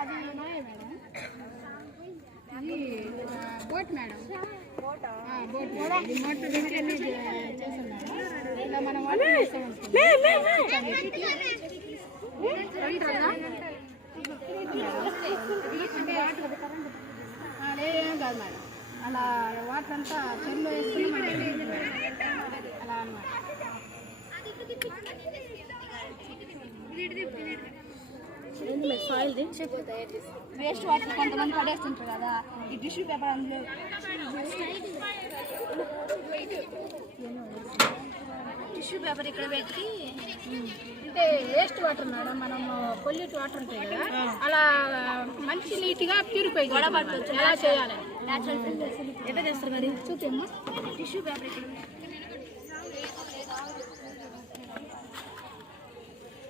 అది మేడం అది boat madam boat motor పెట్టి అన్ని చేస్తున్నాము. ఇలా మనం వాటర్ ఏం కాదు మేడం, అలా వాటర్ అంతా చెరువులో వేసుకుని అలా అన్నమాట. సాయిల్ వేస్ట్ వాటర్ కొంతమంది పడేస్తుంటారు కదా, ఈ టిష్యూ పేపర్ అందులో టిష్యూ పేపర్ ఇక్కడ పెట్టి అంటే వేస్ట్ వాటర్ మేడం, మనం పొల్యూట్ వాటర్ ఉంటాయి కదా, అలా మంచి నీట్గా ప్యూరిఫై గొడవచ్చు. ఎలా చేయాలి ఎట్లా చేస్తారు మరి చూపమ్మా. టిష్యూ పేపర్ ఇక్కడ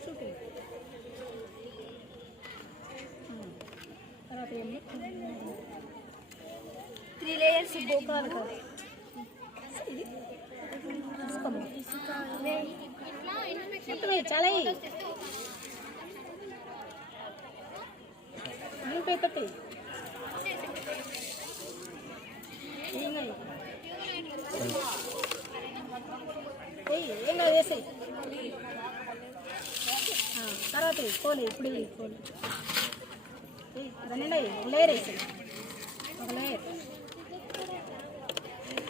చూపి. తర్వాత 3 లేయర్స్ బోకాలు కదా, చాలా పెట్టి ఏం కాదు వేసాయి. తర్వాత కోలి ఇప్పుడు కోలి లేయర్ వేసాయి, ఒక లేయర్.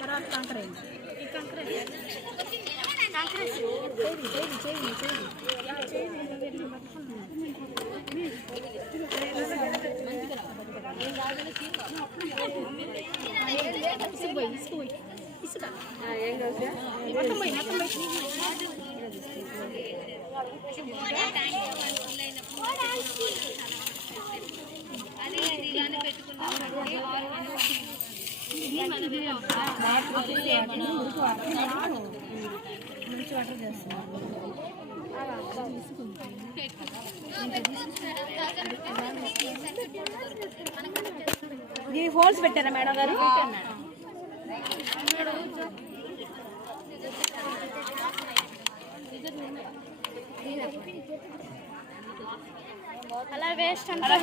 తర్వాత కంకర ఈ కంకర మంచి వాటర్ చేస్తున్నాం. దీని హోల్స్ పెట్టారా మేడం గారు? అలా వేస్ట్ అంతా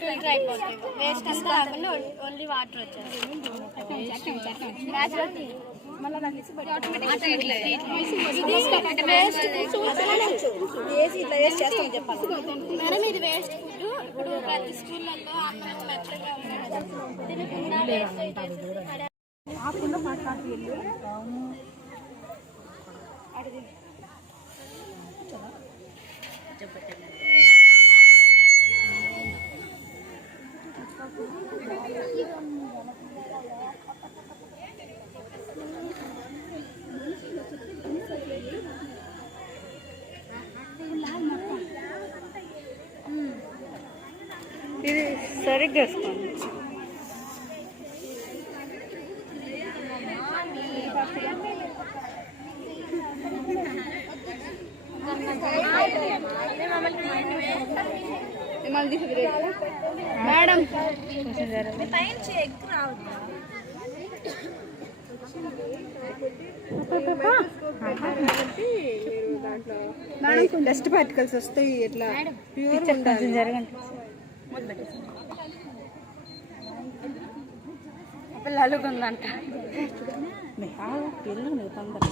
ఫిల్టర్ అయిపోతుంది. వేస్ట్ అంతా కాకుండా ఓన్లీ వాటర్ వచ్చేది. మేడం ఇది వేస్ట్ ఫుడ్. ఇప్పుడు ప్రతి స్కూళ్ళల్లో ఇది సరిగ్గా వేసుకోండి. మేడం మేడం డస్ట్ పార్టికల్స్ వస్తాయి, ఎట్లా ప్యూర్ జరగండి. పిల్లలు ఉందంట పిల్లలు తొందర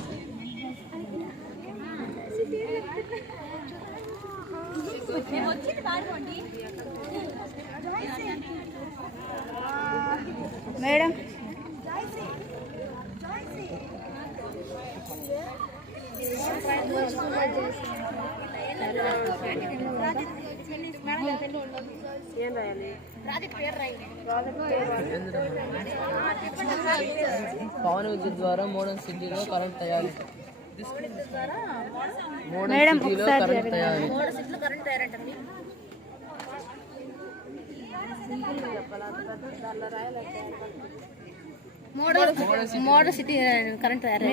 మేడం. ఏం రాయాలి? పవన విద్యుత్ ద్వారా మోడల్ సిటీలో కరెంట్ తయారీ. మేడం కరెంట్ తయారీ. మోడల్ సిటీ కరెంట్ తయారీ.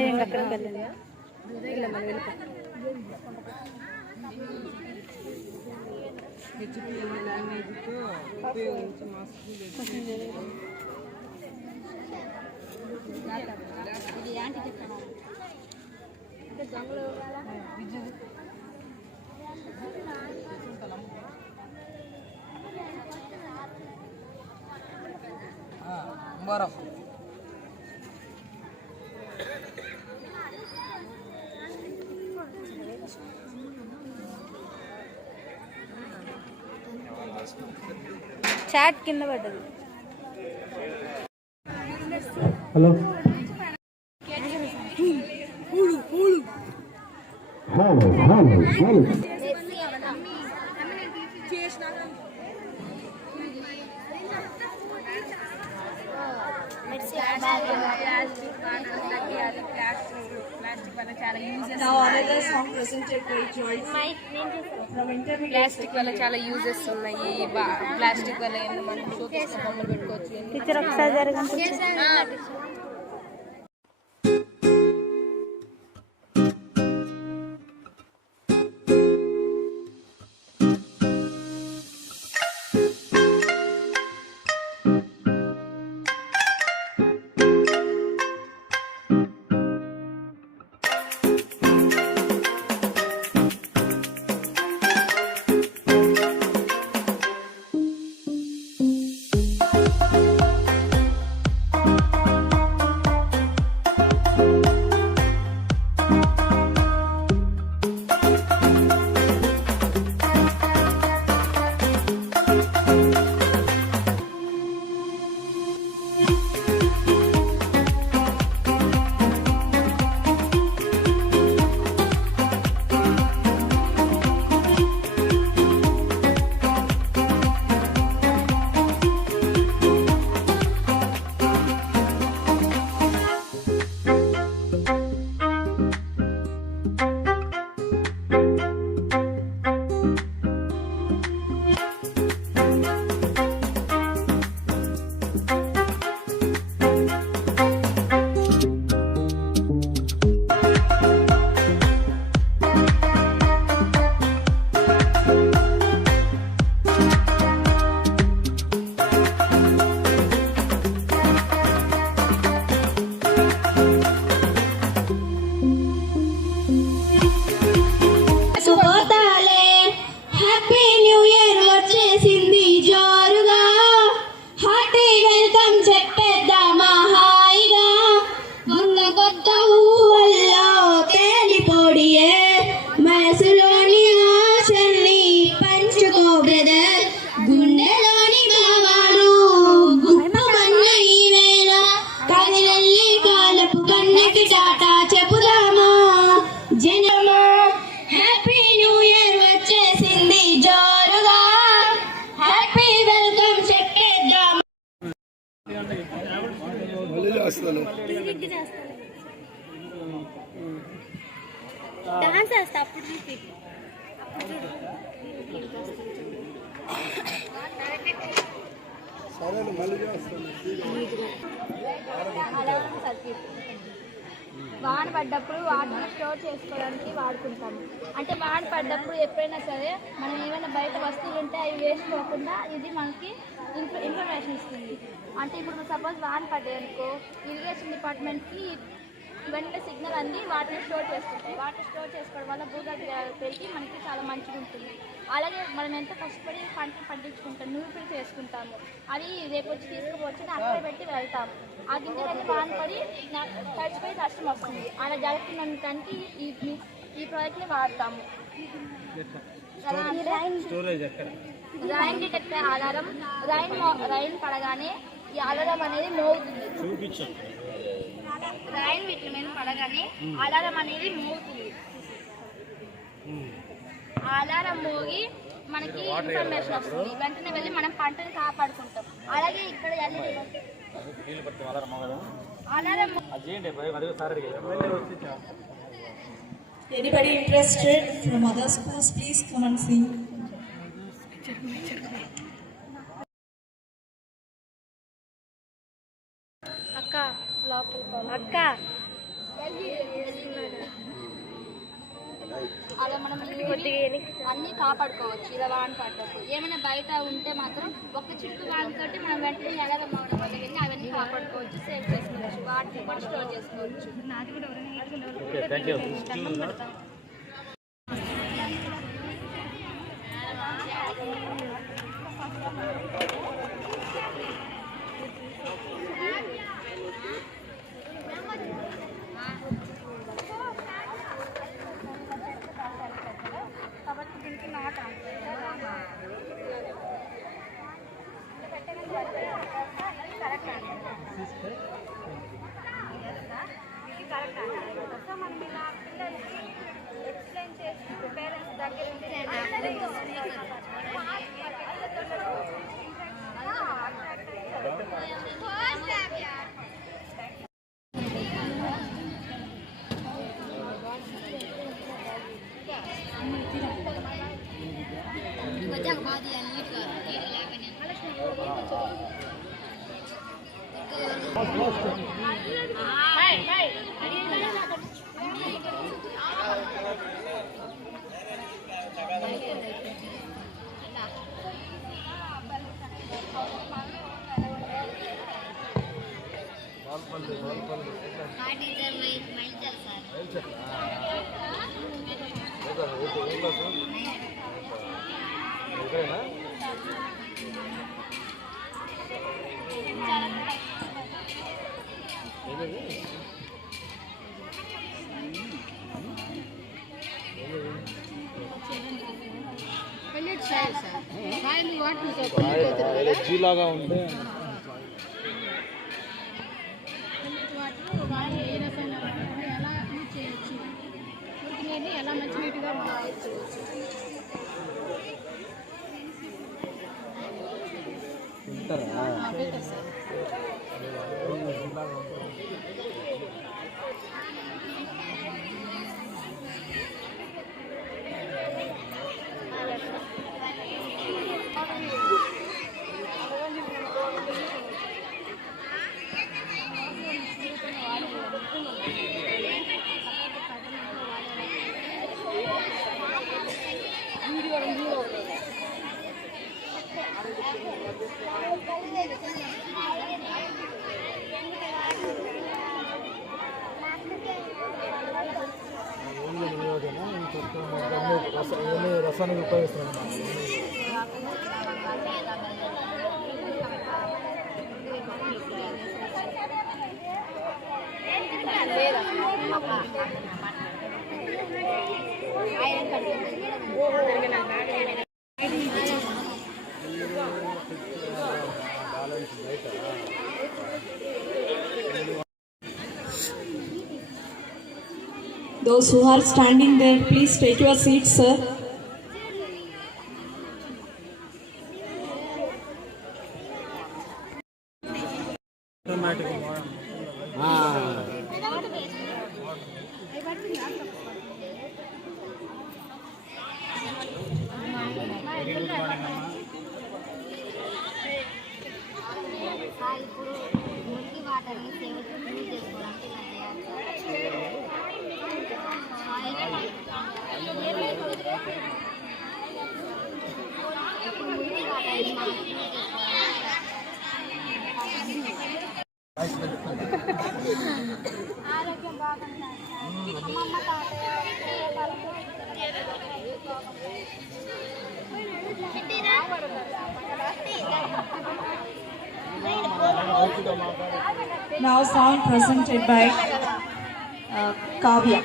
విద్యుత్ బరఫ్ చాట్ కింద పడ్డది. హలో ప్లాస్టిక్ వల్ల చాలా యూజెస్ ఉన్నాయి. ప్లాస్టిక్ వల్ల ఏంటో మనం షోకేస్ బొమ్మలు పెట్టుకోవచ్చు. టీచర్ ఒకసారి జరగండి. డాన్స్ చేస్తా అప్పుడు చూసి వాన పడ్డప్పుడు వాటర్ స్టోర్ చేసుకోవడానికి వాడుకుంటాము. అంటే వాన పడ్డప్పుడు ఎప్పుడైనా సరే మనం ఏమైనా బయట వస్తువులు ఉంటే అవి వేస్ట్ పోకుండా ఇది మనకి ఇన్ఫర్మేషన్ ఇస్తుంది. అంటే ఇప్పుడు సపోజ్ వాన పడ్డాయి అనుకో, ఇరిగేషన్ డిపార్ట్మెంట్కి వెంటనే సిగ్నల్ అంది వాటిని స్టోర్ చేసుకుంటాయి. వాటర్ స్టోర్ చేసుకోవడం వల్ల భూగర్భ పెరిగి మనకి చాలా మంచిగా ఉంటుంది. అలాగే మనం ఎంత కష్టపడి పంటలు పండించుకుంటాం, నూర్పిడి చేసుకుంటాము. అది రేపు వచ్చి తీసుకుపోవచ్చు అక్కడ పెట్టి వెళ్తాము. ఆ గింజలన్నీ వాన పడి తడిచిపోయి నష్టం వస్తుంది. అలా జరుగుతుండటానికి ఈ ప్రాజెక్ట్ని వాడతాము. రైన్ డిటెక్టర్ అలారం రైన్ పడగానే ఈ అలారం అనేది మోగుతుంది. రైన్ విటమిన్ పడగానే అలారం అనేది మోగుతుంది. అలారం మోగి మనకి ఇన్ఫర్మేషన్ వస్తుంది. వెంటనే వెళ్ళి మనం పంటను కాపాడుకుంటాం. అలాగే ఇక్కడ Anybody interested from other schools, please come and see. అక్క అక్క అలా మనం అన్నీ కాపాడుకోవచ్చు. ఇలా వాన పడ్డప్పుడు ఏమైనా బయట ఉంటే మాత్రం ఒక చుట్టూ వానతోటి మనం వెంటనే ఎలా వెళ్ళి అవన్నీ కాపాడుకోవచ్చు, సేవ్ చేసుకోవచ్చు, వాటిని కూడా స్టోర్ చేసుకోవచ్చు. లాగా ఉంటే ఎలా యూజ్ చేయొచ్చు, ఉడికినది ఎలా మంచినీటిగా మనం యూజ్ చేయొచ్చు. పెట్టారు సార్. రసానికి ఉపయోగిస్తున్నాను. Those who are standing there, please take your seats, sir. ఇప్పుడు మురికి వాటర్ని సేవ్ యూజ్ చేసుకోవడానికి ఆరోగ్యం బాగుంటుంది. అమ్మమ్మ Now song presented by Kavya.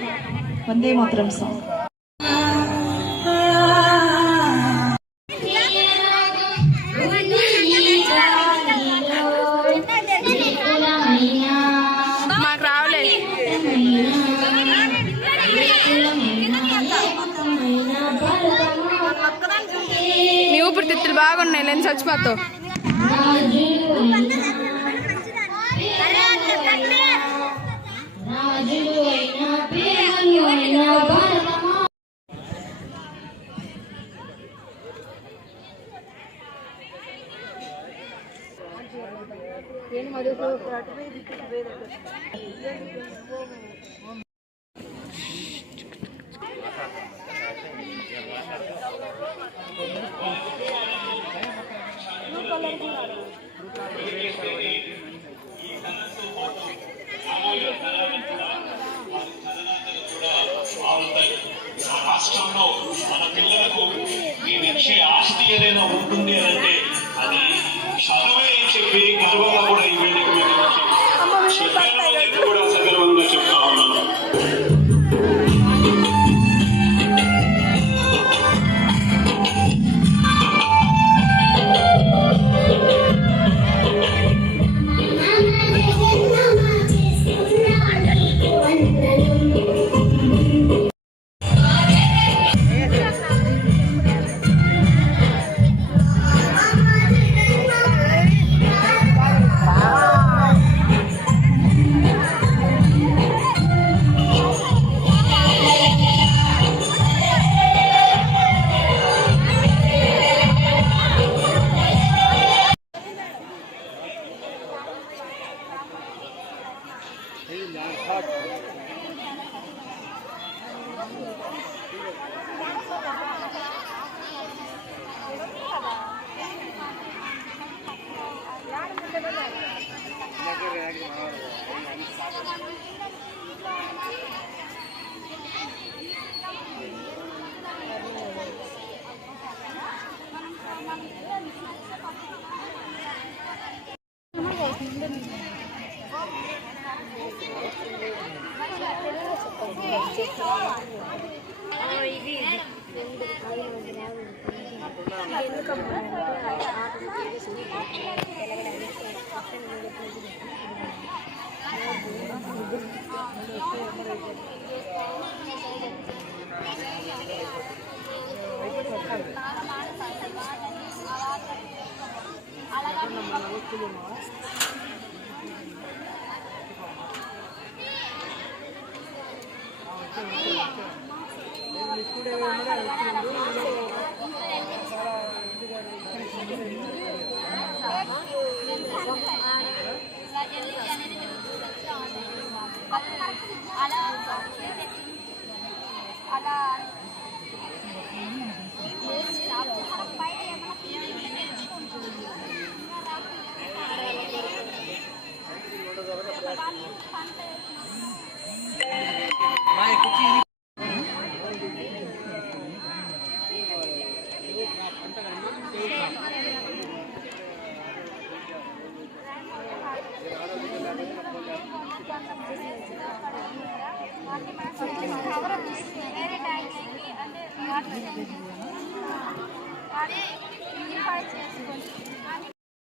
Vande Mataram song. మాకు రావలేదు. నీ ఊపిరితిత్తులు బాగున్నాయి, లేని చచ్చిపోతావు. రాష్ట్రంలో మన పిల్లలకు ఈ వచ్చే ఆస్తి ఏదైనా ఉంటుంది అంటే అది చదువే అని చెప్పి గర్వంగా కూడా ఈ వేదిక మీద కూడా సగర్వంగా చెప్తా ఉన్నాను.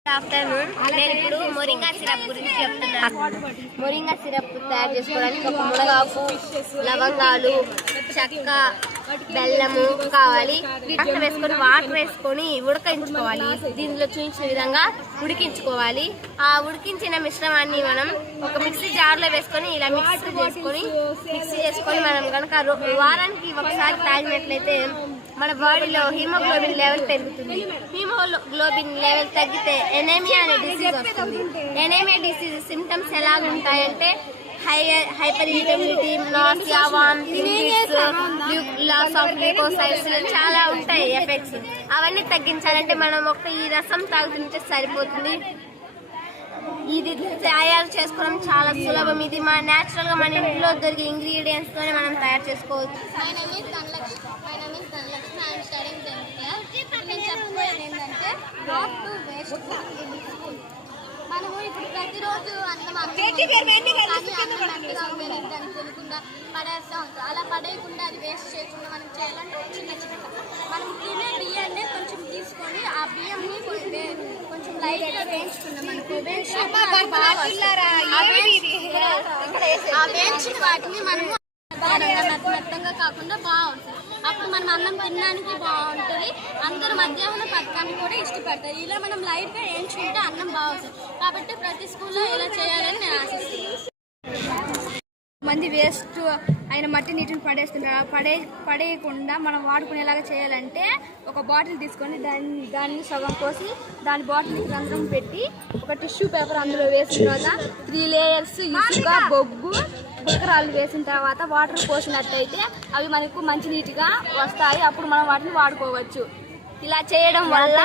ఆఫ్టర్నూన్ నేను ఇప్పుడు మొరింగా సిరప్ గురించి చెప్తున్నాను. మొరింగా సిరప్ తయారు చేసుకోవడానికి ఒక మునగాకు, లవంగాలు, చెక్క, బెల్లము కావాలి. వాటర్ వేసుకొని ఉడకించుకోవాలి. దీనిలో చూపించిన విధంగా ఉడికించుకోవాలి. ఆ ఉడికించిన మిశ్రమాన్ని మనం ఒక మిక్సీ జార్లో వేసుకొని ఇలా మిక్సీ చేసుకొని మనం కనుక వారానికి ఒకసారి తాగినట్లయితే మన బాడీలో హిమోగ్లోబిన్ లెవెల్ పెరుగుతుంది. హిమోగ్లోబిన్ లెవెల్ తగ్గితే ఎనేమియా అనే డిసీజ్ వస్తుంది. ఎనేమియా డిసీజ్ సిమ్టమ్స్ ఎలాగుంటాయంటే hyper irritability, nausea, vomiting, loss of leucocytes చాలా ఉంటాయి ఎఫెక్ట్స్. అవన్నీ తగ్గించాలంటే మనం ఈ రసం తాగుతుంటే సరిపోతుంది. ఇది తయారు చేసుకోవడం చాలా సులభం. ఇది న్యాచురల్ గా మన ఇంట్లో దొరికే ఇంగ్రీడియంట్స్ తోనే మనం తయారు చేసుకోవచ్చు. మనము ఇప్పుడు ప్రతిరోజు అన్నం తెలియకుండా పడేస్తాం. అలా పడేయకుండా అది వేస్ట్ చేయకుండా మనం చేయాలంటే చిన్న చిన్న మనం తినే బియ్యాన్ని కొంచెం తీసుకొని ఆ బియ్యంని కొంచెం లైట్ గా వేయించుకున్నాం అనుకో. ఆ వేయించిన వాటిని మనము మెత్తంగా కాకుండా బాగుంటుంది. అప్పుడు మనం అన్నం తినడానికి బాగుంటుంది. అందరూ మధ్యాహ్న పథకాన్ని కూడా ఇష్టపడతారు. ఇలా మనం లైట్ గా వేయించుకుంటే అన్నం బాగుంటుంది. కాబట్టి ప్రతి స్కూల్లో ఇలా చేయాలని నేను ఆశిస్తున్నాను. మంది వేస్ట్ అయిన మట్టి నీటిని పడేస్తుంటారు. పడేయకుండా మనం వాడుకునేలాగా చేయాలంటే ఒక బాటిల్ తీసుకొని దాన్ని సగం పోసి దాని బాటిల్కి రంధ్రం పెట్టి ఒక టిష్యూ పేపర్ అందులో వేసిన తర్వాత 3 లేయర్స్ ఇసుక, బొగ్గు, గులకరాళ్ళు వేసిన తర్వాత వాటర్ పోసినట్టయితే అవి మనకు మంచి నీట్గా వస్తాయి. అప్పుడు మనం వాటిని వాడుకోవచ్చు. ఇలా చేయడం వల్ల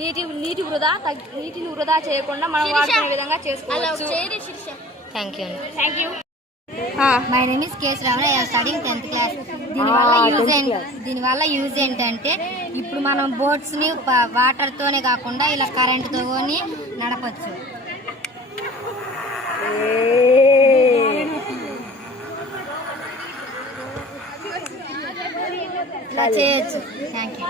నీటిని వృధా చేయకుండా మనం వాడుకునే విధంగా చేసుకోవచ్చు. Thank you. My name is KS Raman. I am studying 10th class. దీనివల్ల యూజ్ ఏంటంటే ఇప్పుడు మనం బోట్స్ ని వాటర్ తోనే కాకుండా ఇలా కరెంట్ తో నడపచ్చు. ఇలా చేయొచ్చు. Thank you.